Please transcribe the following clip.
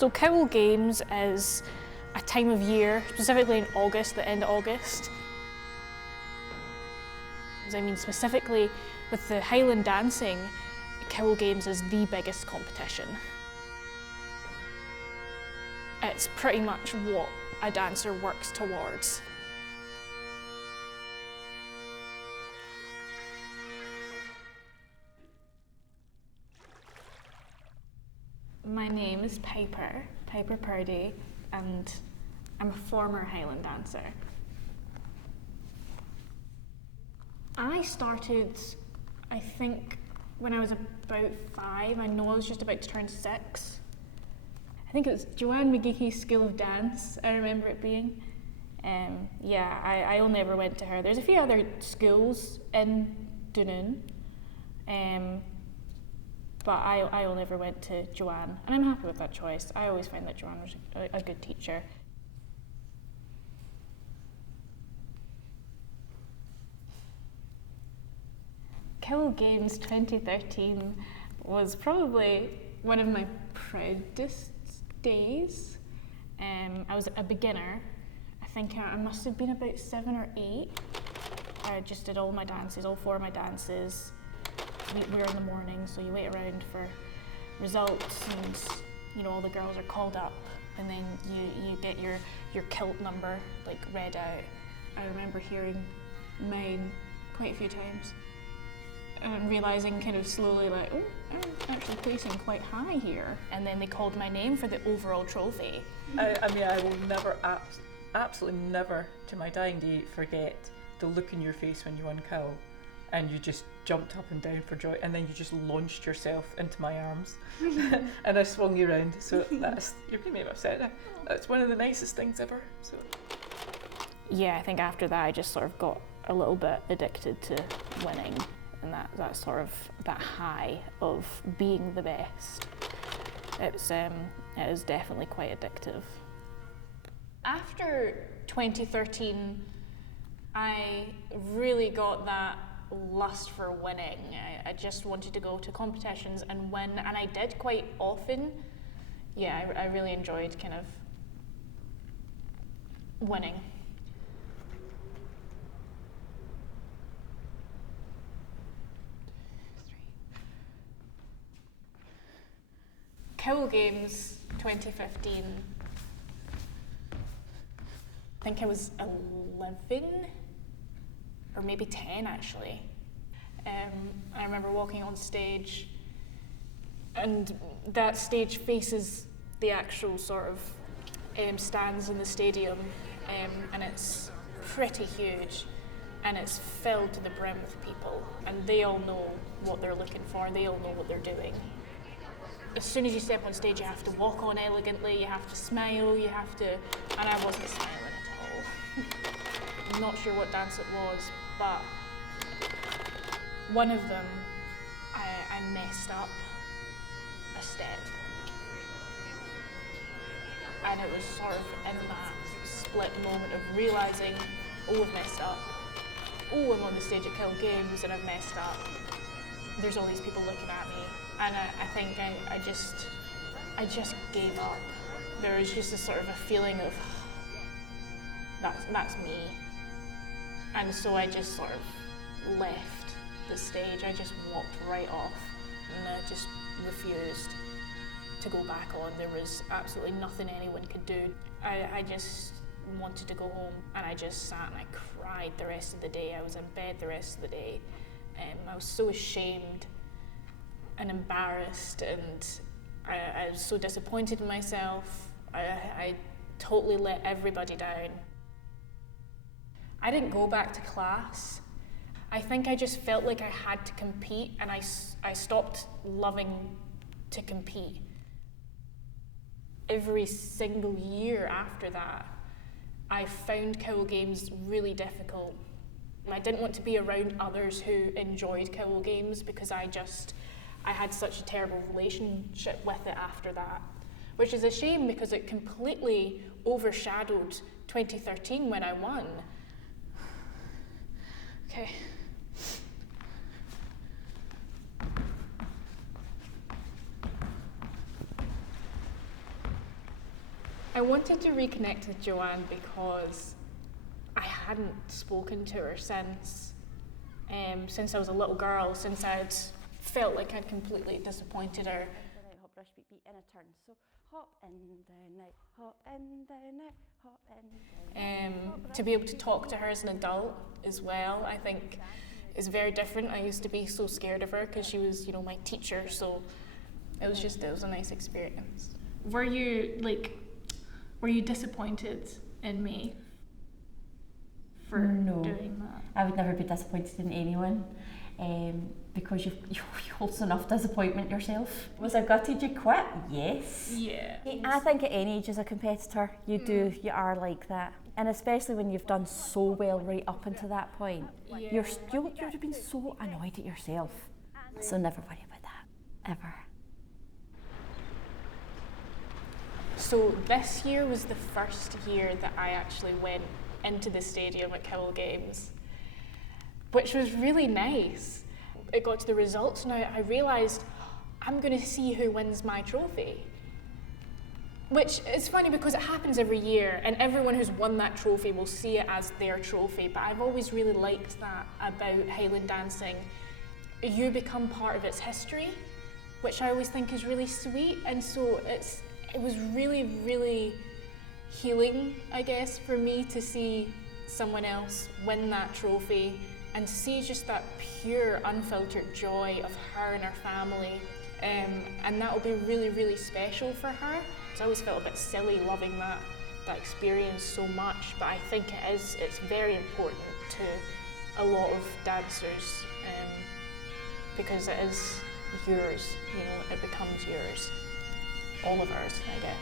So Cowal Games is a time of year, specifically in August, the end of August. I mean, specifically with the highland dancing, Cowal Games is the biggest competition. It's pretty much what a dancer works towards. My name is Piper Purdie, and I'm a former highland dancer. I started, I think, when I was about 5. I know I was just about to turn 6. I think it was Joanne McGeechy's School of Dance, I remember it being. I only ever went to her. There's a few other schools in Dunoon, but I only ever went to Joanne, and I'm happy with that choice. I always find that Joanne was a good teacher. Cowal Games 2013 was probably one of my proudest days. I was a beginner. I think I must have been about 7 or 8. I just did all my dances, all 4 of my dances. We were in the morning, so you wait around for results, and all the girls are called up, and then you get your kilt number read out. I remember hearing mine quite a few times, and realising kind of slowly oh, I'm actually placing quite high here. And then they called my name for the overall trophy. I mean, I will never, absolutely never, to my dying day, forget the look in your face when you won Cowal, and you just jumped up and down for joy, and then you just launched yourself into my arms, and I swung you around. So you're going to make me upset. That's one of the nicest things ever. So. Yeah, I think after that I just sort of got a little bit addicted to winning, and that sort of that high of being the best. It is definitely quite addictive. After 2013, I really got that lust for winning. I just wanted to go to competitions and win, and I did quite often. Yeah, I really enjoyed kind of winning. Cowal Games 2015. I think I was 11, or maybe 10 actually. I remember walking on stage, and that stage faces the actual sort of stands in the stadium, and it's pretty huge, and it's filled to the brim with people, and they all know what they're looking for, they all know what they're doing. As soon as you step on stage, you have to walk on elegantly, you have to smile, you have to, and I wasn't smiling at all. I'm not sure what dance it was, but one of them, I messed up a step. And it was sort of in that split moment of realising, oh, I've messed up. Oh, I'm on the stage at Cowal Games and I've messed up. There's all these people looking at me. And I think I just gave up. There was just a sort of a feeling of, that's me. And so I just sort of left the stage. I just walked right off, and I just refused to go back on. There was absolutely nothing anyone could do. I just wanted to go home, and I just sat and I cried the rest of the day. I was in bed the rest of the day. I was so ashamed and embarrassed, and I was so disappointed in myself. I totally let everybody down. I didn't go back to class. I think I just felt like I had to compete, and I stopped loving to compete. Every single year after that, I found Cowal Games really difficult. I didn't want to be around others who enjoyed Cowal Games because I had such a terrible relationship with it after that, which is a shame because it completely overshadowed 2013 when I won. Okay. I wanted to reconnect with Joanne because I hadn't spoken to her since I was a little girl, since I'd felt like I'd completely disappointed her. Hop, brush, beat, beat in a turn. So hop in, down, out, hop in, down, out, hop in, down, out. To be able to talk to her as an adult as well, I think is very different. I used to be so scared of her because she was, you know, my teacher, so it was a nice experience. Were you disappointed in me for doing that? I would never be disappointed in anyone, because you hold enough disappointment yourself. Was I gutted you quit? Yes. Yeah. I think at any age as a competitor, you are like that. And especially when you've done so well right up until that point, you'd have been so annoyed at yourself. So never worry about that, ever. So this year was the first year that I actually went into the stadium at Cowal Games, which was really nice. It got to the results and I realised I'm going to see who wins my trophy. Which is funny because it happens every year and everyone who's won that trophy will see it as their trophy, but I've always really liked that about Highland dancing. You become part of its history, which I always think is really sweet, and so it was really, really healing, I guess, for me to see someone else win that trophy and see just that pure, unfiltered joy of her and her family. And that will be really, really special for her. I always felt a bit silly loving that experience so much, but I think it's very important to a lot of dancers, because it is yours, you know, it becomes yours. All of ours, I guess.